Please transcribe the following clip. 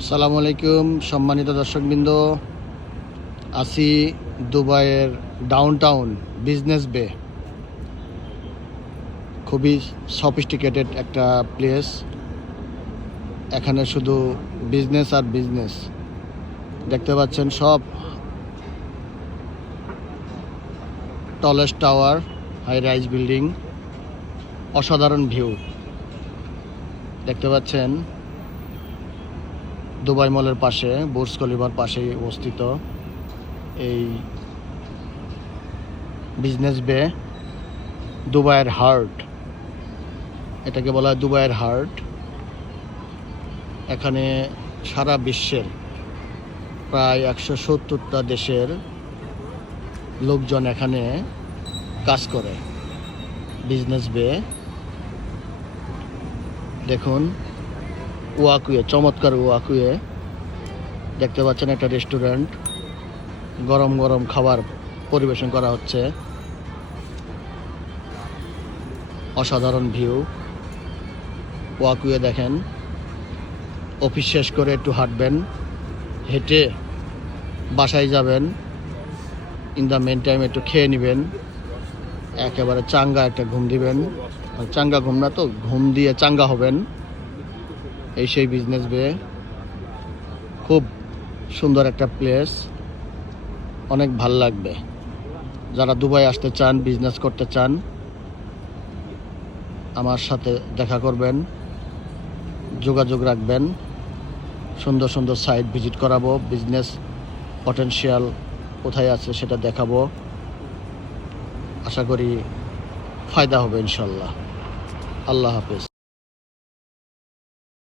আসসালামু আলাইকুম সম্মানিত দর্শকবৃন্দ, আছি দুবাইয়ের ডাউনটাউন বিজনেস বে। খুবই সফিস্টিকেটেড একটা প্লেস। এখানে শুধু বিজনেস আর বিজনেস। দেখতে পাচ্ছেন সব tallest tower, high rise building, অসাধারণ ভিউ দেখতে পাচ্ছেন। দুবাই মলের পাশে, বুর্জ খলিফার পাশেই অবস্থিত এই বিজনেস বে। দুবাইয়ের হার্ট, এটাকে বলা হয় দুবাইয়ের হার্ট। এখানে সারা বিশ্বের প্রায় 170টা দেশের লোকজন এখানে কাজ করে। বিজনেস বে দেখুন, ওয়াকুয়ে, চমৎকার ওয়াকুয়ে দেখতে পাচ্ছেন। একটা রেস্টুরেন্ট, গরম গরম খাবার পরিবেশন করা হচ্ছে। অসাধারণ ভিউ। ওয়াকুয়ে দেখেন। অফিস শেষ করে একটু হাঁটবেন, হেঁটে বাসায় যাবেন। ইন দ্য মেন টাইম একটু খেয়ে নেবেন, একেবারে চাঙ্গা একটা ঘুম দিবেন। চাঙ্গা ঘুম না তো, ঘুম দিয়ে চাঙ্গা হবেন। এই সেই বিজনেস বে। খুব সুন্দর একটা প্লেস, অনেক ভাল লাগবে। যারা দুবাই আসতে চান, বিজনেস করতে চান, আমার সাথে দেখা করবেন, যোগাযোগ রাখবেন। সুন্দর সুন্দর সাইট ভিজিট করাবো, বিজনেস পটেনশিয়াল কোথায় আছে সেটা দেখাবো। আশা করি ফায়দা হবে ইনশাল্লাহ। আল্লাহ হাফেজ।